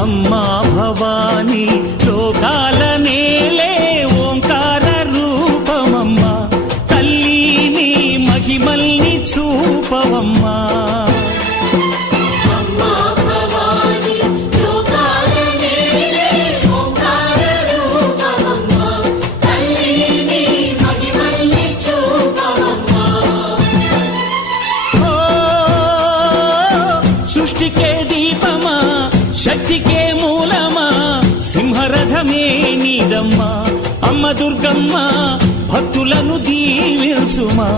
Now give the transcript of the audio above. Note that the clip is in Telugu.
అమ్మా భవానీ లోకాల నేలే ఓంకార రూపమమ్మా, తల్లి నీ మహిమల్ని చూపవమ్మా. సృష్టికే దీపమా, శక్తికే మూలమా, సింహరథమే నీదమ్మా. అమ్మ దుర్గమ్మ భక్తులను దీవించుమా.